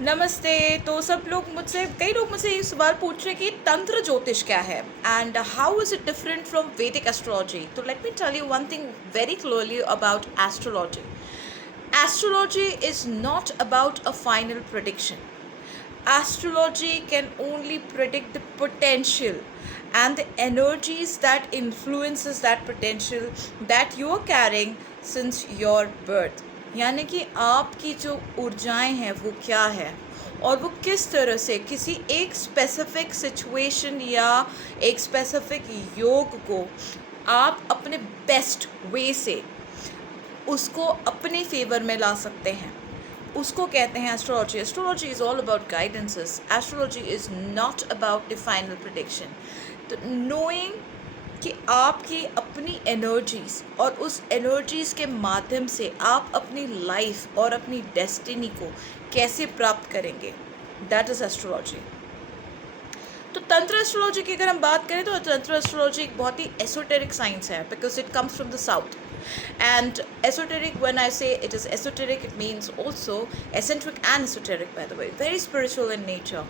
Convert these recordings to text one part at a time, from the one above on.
नमस्ते। तो सब लोग मुझसे कई लोग मुझसे ये सवाल पूछ रहे हैं कि तंत्र ज्योतिष क्या है and how is it different from Vedic astrology. तो let me tell you one thing very clearly about astrology. Astrology is not about a final prediction. Astrology can only predict the potential and the energies that influences that potential that you are carrying since your birth. यानी कि आपकी जो ऊर्जाएं हैं वो क्या है और वो किस तरह से किसी एक स्पेसिफिक सिचुएशन या एक स्पेसिफिक योग को आप अपने बेस्ट वे से उसको अपने फेवर में ला सकते हैं, उसको कहते हैं astrology. Astrology is all about guidances. Astrology is not about the final prediction. तो नोइंग कि आपकी अपनी एनर्जीज़ और उस एनर्जीज़ के माध्यम से आप अपनी लाइफ और अपनी डेस्टिनी को कैसे प्राप्त करेंगे, दैट इज़ एस्ट्रोलॉजी. तो तंत्र एस्ट्रोलॉजी की अगर हम बात करें तो तंत्र एस्ट्रोलॉजी एक बहुत ही एसोटेरिक साइंस है because it comes from the south. And esoteric, when I say it is esoteric, it means also eccentric and esoteric, by the way, very spiritual in nature.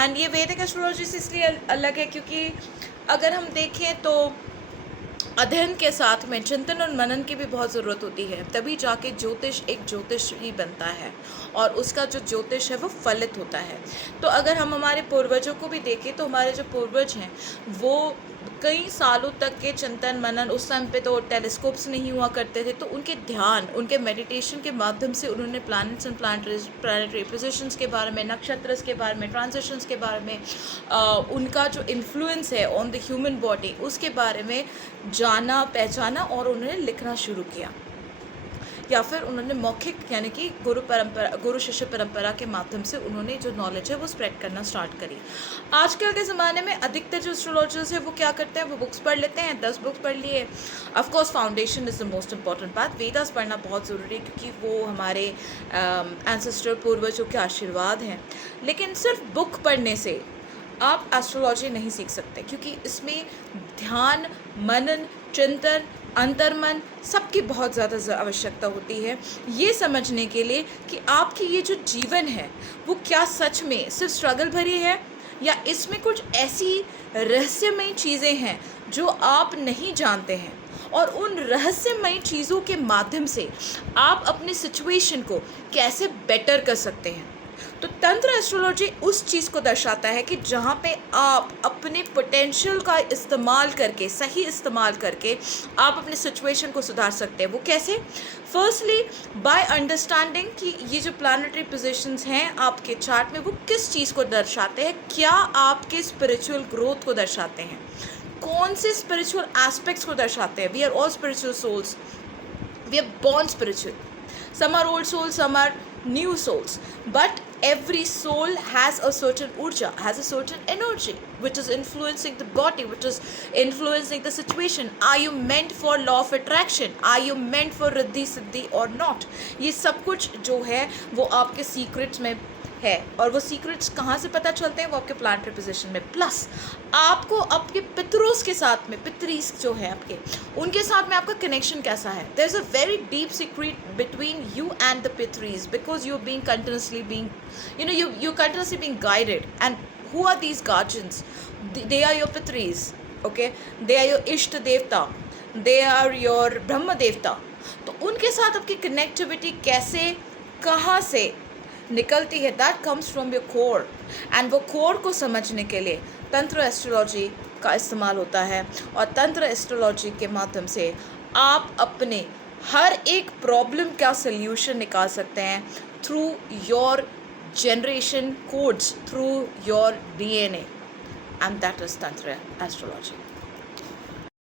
And ये वैदिक astrology से इसलिए अलग है क्योंकि अगर हम देखें तो अध्ययन के साथ में चिंतन और मनन की भी बहुत ज़रूरत होती है, तभी जाके ज्योतिष एक ज्योतिष ही बनता है और उसका जो ज्योतिष है वो फलित होता है. तो अगर हम हमारे पूर्वजों को भी देखें तो हमारे जो पूर्वज हैं वो कई सालों तक के चिंतन मनन, उस टाइम पे तो टेलीस्कोप्स नहीं हुआ करते थे, तो उनके ध्यान, उनके मेडिटेशन के माध्यम से उन्होंने प्लैनेट्स एंड प्लानिटरी पोजीशंस के बारे में, नक्षत्र के बारे में, ट्रांजिशंस के बारे में, उनका जो इन्फ्लुएंस है ऑन द ह्यूमन बॉडी उसके बारे में जाना, पहचाना और उन्होंने लिखना शुरू किया, या फिर उन्होंने मौखिक यानी कि गुरु शिष्य परंपरा के माध्यम से उन्होंने जो नॉलेज है वो स्प्रेड करना स्टार्ट करी. आजकल के ज़माने में अधिकतर जो एस्ट्रोलॉजर्स है वो क्या करते हैं, वो बुक्स पढ़ लेते हैं, 10 बुक्स पढ़ लिए. Of course foundation is the most important part. Vedas पढ़ना बहुत ज़रूरी है क्योंकि वो हमारे एंसेस्टर पूर्वजों के आशीर्वाद हैं. लेकिन सिर्फ बुक पढ़ने से आप एस्ट्रोलॉजी नहीं सीख सकते क्योंकि इसमें ध्यान, मनन, चिंतन, अंतर्मन सबकी बहुत ज़्यादा आवश्यकता होती है ये समझने के लिए कि आपकी ये जो जीवन है वो क्या सच में सिर्फ स्ट्रगल भरी है या इसमें कुछ ऐसी रहस्यमयी चीज़ें हैं जो आप नहीं जानते हैं, और उन रहस्यमयी चीज़ों के माध्यम से आप अपनी सिचुएशन को कैसे बेटर कर सकते हैं. तो तंत्र एस्ट्रोलॉजी उस चीज़ को दर्शाता है कि जहाँ पे आप अपने पोटेंशियल का इस्तेमाल करके, सही इस्तेमाल करके आप अपने सिचुएशन को सुधार सकते हैं. वो कैसे? फर्स्टली बाय अंडरस्टैंडिंग कि ये जो प्लानिटरी पोजीशंस हैं आपके चार्ट में वो किस चीज़ को दर्शाते हैं, क्या आपके स्पिरिचुअल ग्रोथ को दर्शाते हैं, कौन से स्पिरिचुअल एस्पेक्ट्स को दर्शाते हैं. We are all spiritual souls, we are born spiritual. Some are old souls, some are new souls, but every soul has a certain urja, has a certain energy which is influencing the body, which is influencing the situation. Are you meant for law of attraction? Are you meant for riddhi siddhi or not? ये सब कुछ जो है वो आपके secrets में है, और वो सीक्रेट्स कहाँ से पता चलते हैं, वो आपके प्लानिटरी पोजीशन में. प्लस आपको आपके पितरों के साथ में, पितरीस जो है आपके, उनके साथ में आपका कनेक्शन कैसा है. There is a very deep secret between you and the pitris because you being continuously being you continuously being guided. And who are these guardians? They are your pitris, okay. They are your ishta devata, they are your ब्रह्म देवता. तो उनके साथ आपकी connectivity कैसे, कहाँ से निकलती है, that comes from your core. And वो कोर को समझने के लिए तंत्र एस्ट्रोलॉजी का इस्तेमाल होता है, और तंत्र एस्ट्रोलॉजी के माध्यम से आप अपने हर एक प्रॉब्लम का सल्यूशन निकाल सकते हैं through your generation codes, through your DNA, and that is तंत्र एस्ट्रोलॉजी.